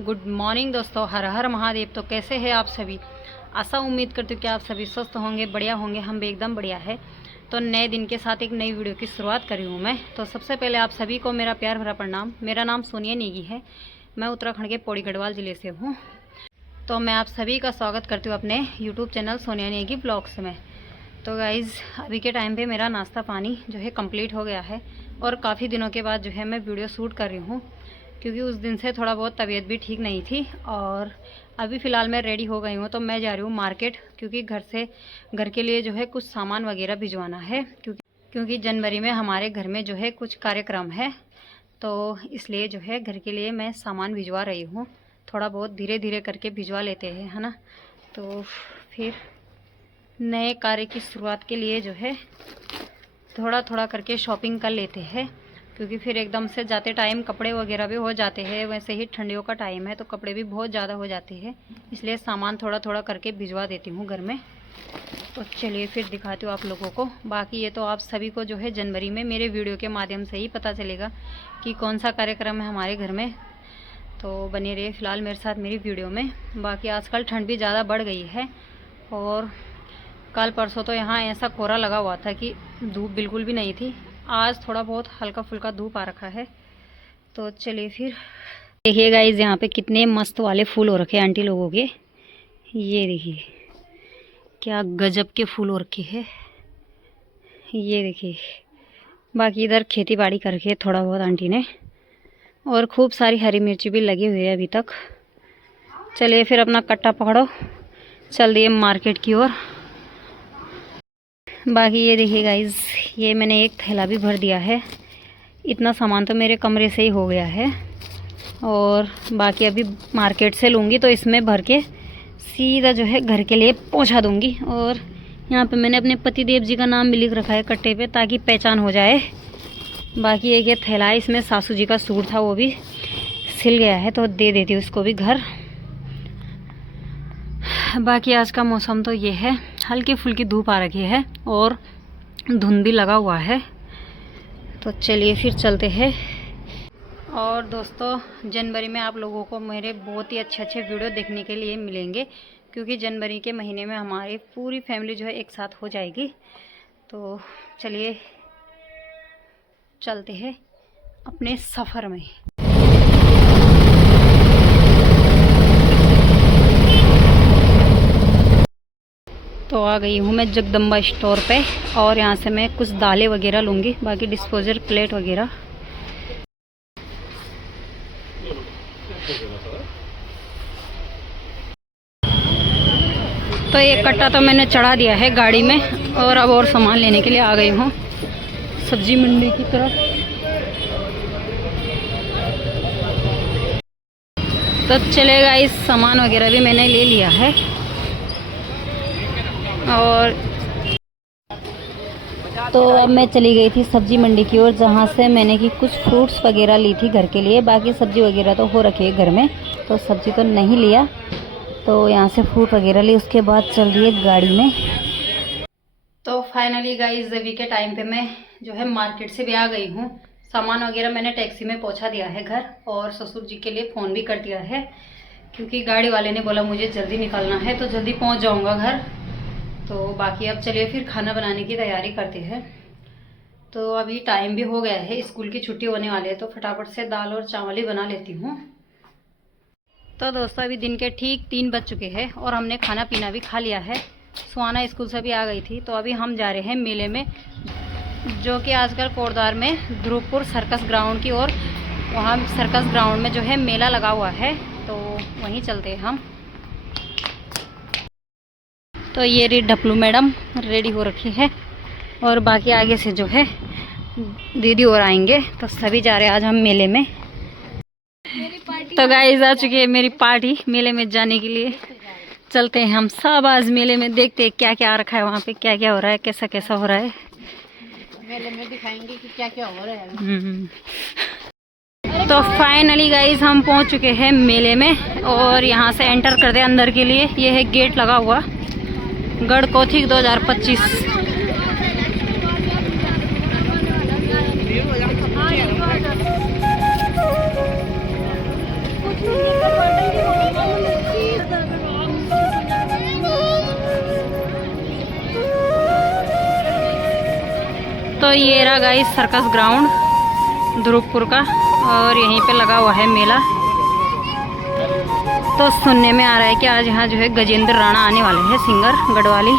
Good morning दोस्तों, हर हर महादेव। तो कैसे हैं आप सभी? आशा उम्मीद करती हूँ कि आप सभी स्वस्थ होंगे, बढ़िया होंगे। हम भी एकदम बढ़िया है। तो नए दिन के साथ एक नई वीडियो की शुरुआत करी हूँ मैं। तो सबसे पहले आप सभी को मेरा प्यार भरा प्रणाम। मेरा नाम सोनिया नेगी है। मैं उत्तराखंड के पौड़ी गढ़वाल ज़िले से हूँ। तो मैं आप सभी का स्वागत करती हूँ अपने YouTube channel Sonia Negi blogs में। तो गाइज़, अभी के टाइम पे मेरा नाश्ता पानी जो है कंप्लीट हो गया है और काफ़ी दिनों के बाद जो है मैं वीडियो शूट कर रही हूँ, क्योंकि उस दिन से थोड़ा बहुत तबीयत भी ठीक नहीं थी। और अभी फ़िलहाल मैं रेडी हो गई हूँ, तो मैं जा रही हूँ मार्केट, क्योंकि घर के लिए जो है कुछ सामान वगैरह भिजवाना है, क्योंकि जनवरी में हमारे घर में जो है कुछ कार्यक्रम है। तो इसलिए जो है घर के लिए मैं सामान भिजवा रही हूँ। थोड़ा बहुत धीरे धीरे करके भिजवा लेते हैं, है ना। तो फिर नए कार्य की शुरुआत के लिए जो है थोड़ा थोड़ा करके शॉपिंग कर लेते हैं, क्योंकि फिर एकदम से जाते टाइम कपड़े वगैरह भी हो जाते हैं। वैसे ही ठंडियों का टाइम है तो कपड़े भी बहुत ज़्यादा हो जाते हैं, इसलिए सामान थोड़ा थोड़ा करके भिजवा देती हूँ घर में। तो चलिए फिर दिखाती हूँ आप लोगों को। बाकी ये तो आप सभी को जो है जनवरी में मेरे वीडियो के माध्यम से ही पता चलेगा कि कौन सा कार्यक्रम है हमारे घर में। तो बने रहिए फ़िलहाल मेरे साथ मेरी वीडियो में। बाकी आजकल ठंड भी ज़्यादा बढ़ गई है, और कल परसों तो यहाँ ऐसा कोहरा लगा हुआ था कि धूप बिल्कुल भी नहीं थी। आज थोड़ा बहुत हल्का फुल्का धूप आ रखा है। तो चलिए फिर देखिए गाइस, यहाँ पे कितने मस्त वाले फूल हो रखे हैं आंटी लोगों के। ये देखिए क्या गजब के फूल हो रखे हैं, ये देखिए। बाकी इधर खेती बाड़ी करके थोड़ा बहुत आंटी ने, और खूब सारी हरी मिर्ची भी लगी हुई है अभी तक। चलिए फिर अपना कट्टा पकड़ो, चल दिए मार्केट की ओर। बाकी ये देखिए गाइस, ये मैंने एक थैला भी भर दिया है। इतना सामान तो मेरे कमरे से ही हो गया है, और बाकी अभी मार्केट से लूँगी तो इसमें भर के सीधा जो है घर के लिए पहुंचा दूँगी। और यहाँ पे मैंने अपने पति देव जी का नाम भी लिख रखा है कट्टे पे, ताकि पहचान हो जाए। बाकी एक ये थैला है, इसमें सासू जी का सूट था, वो भी सिल गया है, तो दे देती हूँ इसको भी घर। बाकी आज का मौसम तो ये है, हल्की फुल्की धूप आ रखी है और धुंध भी लगा हुआ है। तो चलिए फिर चलते हैं। और दोस्तों, जनवरी में आप लोगों को मेरे बहुत ही अच्छे अच्छे वीडियो देखने के लिए मिलेंगे, क्योंकि जनवरी के महीने में हमारी पूरी फैमिली जो है एक साथ हो जाएगी। तो चलिए चलते हैं अपने सफ़र में। तो आ गई हूँ मैं जगदम्बा स्टोर पे, और यहाँ से मैं कुछ दालें वगैरह लूँगी, बाकी डिस्पोजल प्लेट वगैरह। तो एक कट्टा तो मैंने चढ़ा दिया है गाड़ी में, और अब और सामान लेने के लिए आ गई हूँ सब्जी मंडी की तरफ। तो चलेगा, इस सामान वगैरह भी मैंने ले लिया है। और तो अब मैं चली गई थी सब्जी मंडी की ओर, जहाँ से मैंने कि कुछ फ्रूट्स वगैरह ली थी घर के लिए। बाकी सब्जी वगैरह तो हो रखी है घर में, तो सब्जी तो नहीं लिया। तो यहाँ से फ्रूट वगैरह ली, उसके बाद चल रही है गाड़ी में। तो फाइनली गाइस, अभी के टाइम पे मैं जो है मार्केट से भी आ गई हूँ। सामान वगैरह मैंने टैक्सी में पहुँचा दिया है घर, और ससुर जी के लिए फ़ोन भी कर दिया है, क्योंकि गाड़ी वाले ने बोला मुझे जल्दी निकलना है, तो जल्दी पहुँच जाऊँगा घर। तो बाकी अब चलिए फिर खाना बनाने की तैयारी करते हैं। तो अभी टाइम भी हो गया है, स्कूल की छुट्टी होने वाली है, तो फटाफट से दाल और चावल ही बना लेती हूँ। तो दोस्तों, अभी दिन के ठीक 3 बज चुके हैं, और हमने खाना पीना भी खा लिया है। सुहाना स्कूल से भी आ गई थी। तो अभी हम जा रहे हैं मेले में, जो कि आजकल कोटद्वार में ध्रुवपुर सर्कस ग्राउंड की ओर, वहाँ सर्कस ग्राउंड में जो है मेला लगा हुआ है, तो वहीं चलते हैं हम। तो ये रही ढपलू मैडम रेडी हो रखी है, और बाकी आगे से जो है दीदी और आएंगे। तो सभी जा रहे हैं आज हम मेले में। तो गाइस, आ चुकी है मेरी पार्टी मेले में जाने के लिए। चलते हैं हम सब आज मेले में, देखते हैं क्या क्या आ रखा है वहाँ पे, क्या क्या हो रहा है, कैसा कैसा हो रहा है। मेले में दिखाएंगे कि क्या क्या हो रहा है। तो फाइनली गाइस, हम पहुँच चुके हैं मेले में, और यहाँ से एंटर करते हैं अंदर के लिए। ये है गेट लगा हुआ, गढ़ कौथिग 2025। ये रहा गाइस सर्कस ग्राउंड ध्रुवपुर का, और यहीं पे लगा हुआ है मेला। तो सुनने में आ रहा है कि आज यहाँ जो है गजेंद्र राणा आने वाले हैं, सिंगर गढ़वाली।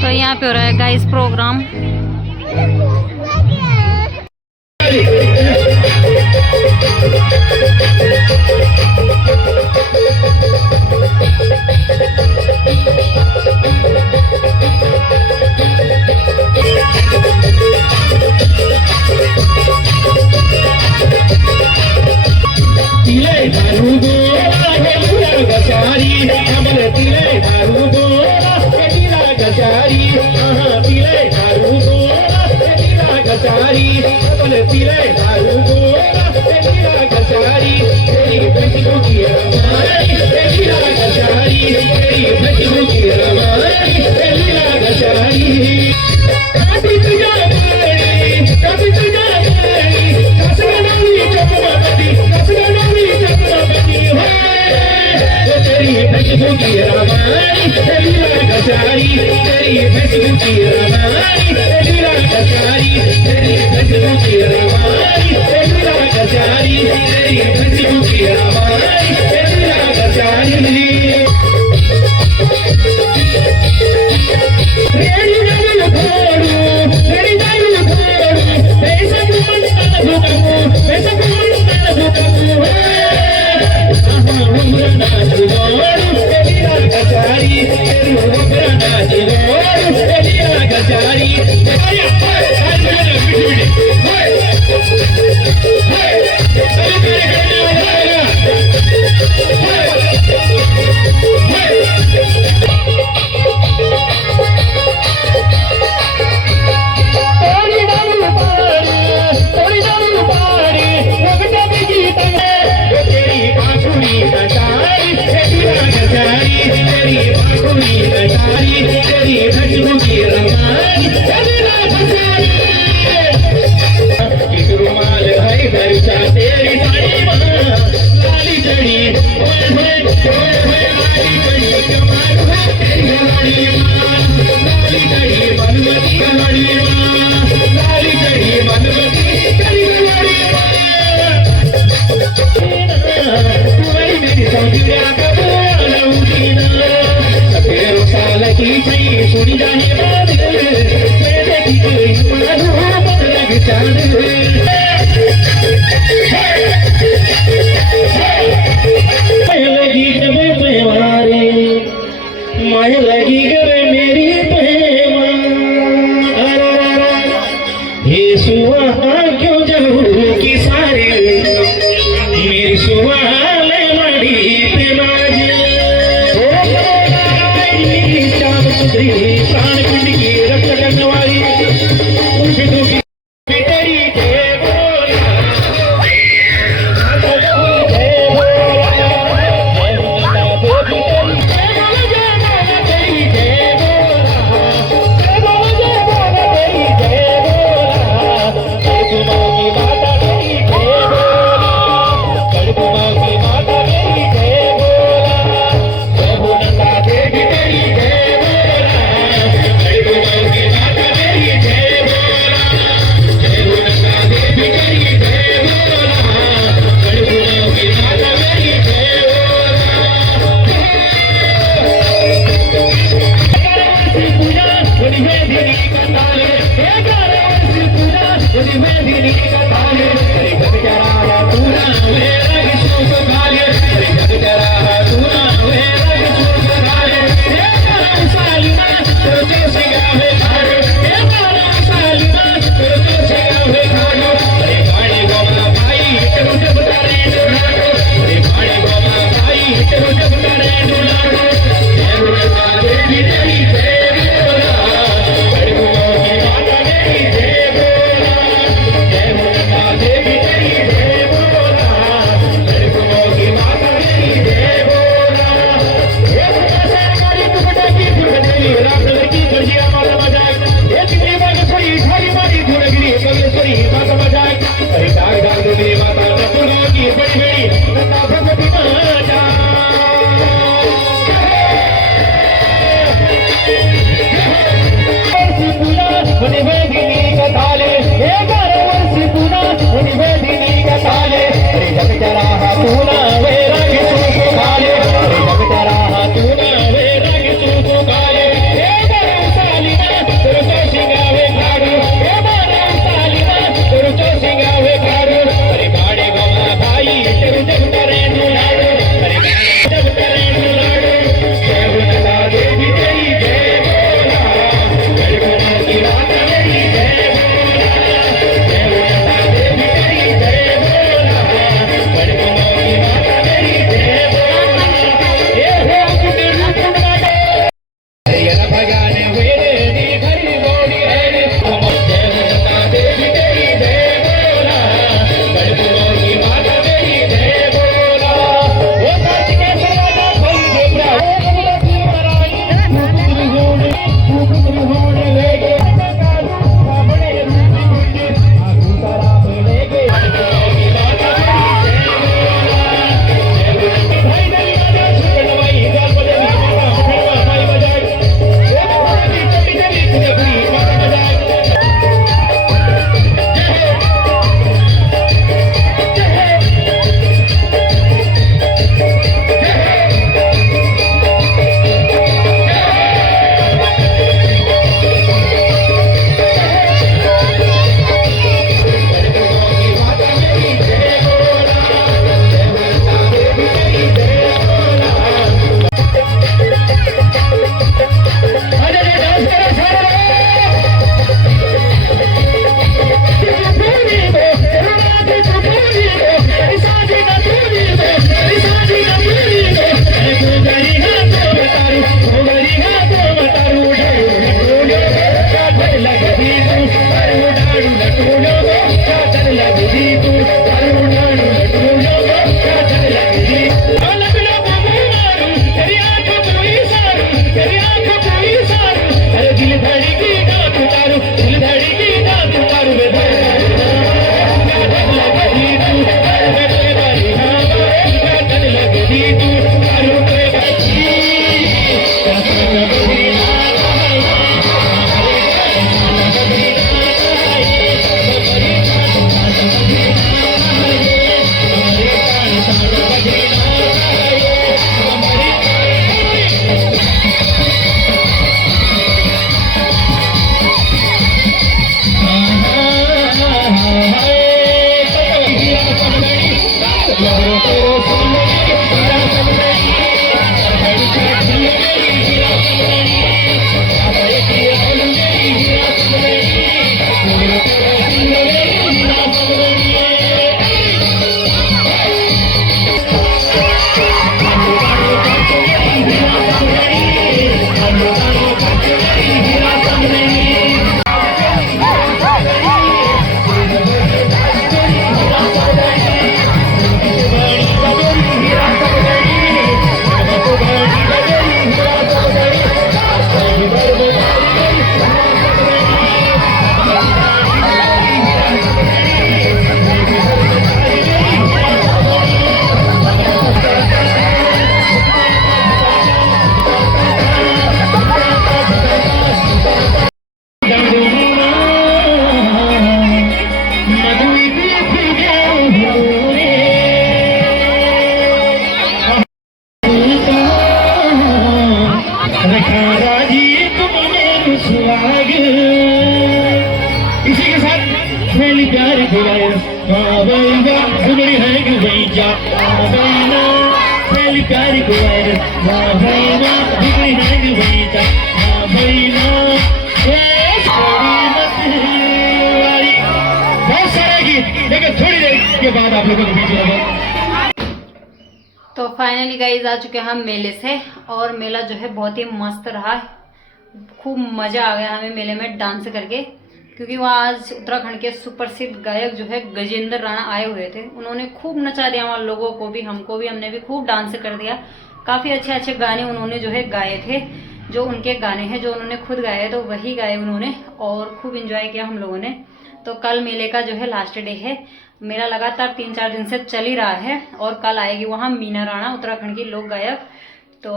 तो यहाँ पे हो रहा है गाइस प्रोग्राम। इसी के साथ पहली प्यार खुलाए बड़ी है कि वही जा पहली प्यार खुलाए बड़ी है कि वही जा बहुत सारे गीत, लेकिन थोड़ी देर के बाद आप लोगों को बीच में तो फाइनली गाइज आ चुके हैं हम मेले से, और मेला जो है बहुत ही मस्त रहा। खूब मजा आ गया हमें मेले में डांस करके, क्योंकि वहाँ आज उत्तराखंड के सुप्रसिद्ध गायक जो है गजेंद्र राणा आए हुए थे। उन्होंने खूब नचा दिया वहाँ लोगों को भी, हमको भी, हमने भी खूब डांस कर दिया। काफ़ी अच्छे अच्छे गाने उन्होंने जो है गाए थे, जो उनके गाने हैं, जो उन्होंने खुद गाए तो वही गाए उन्होंने, और खूब इंजॉय किया हम लोगों ने। तो कल मेले का जो है लास्ट डे है। मेला लगातार 3-4 दिन से चल ही रहा है, और कल आएगी वहाँ मीना राणा, उत्तराखंड की लोक गायक। तो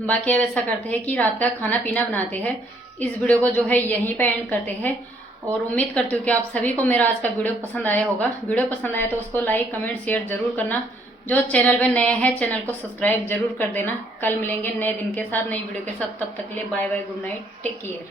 बाकी अब ऐसा करते हैं कि रात का खाना पीना बनाते हैं। इस वीडियो को जो है यहीं पे एंड करते हैं, और उम्मीद करती हूँ कि आप सभी को मेरा आज का वीडियो पसंद आया होगा। वीडियो पसंद आया तो उसको लाइक कमेंट शेयर जरूर करना। जो चैनल पे नए हैं चैनल को सब्सक्राइब जरूर कर देना। कल मिलेंगे नए दिन के साथ, नई वीडियो के साथ। तब तक के लिए bye bye, good night, take care.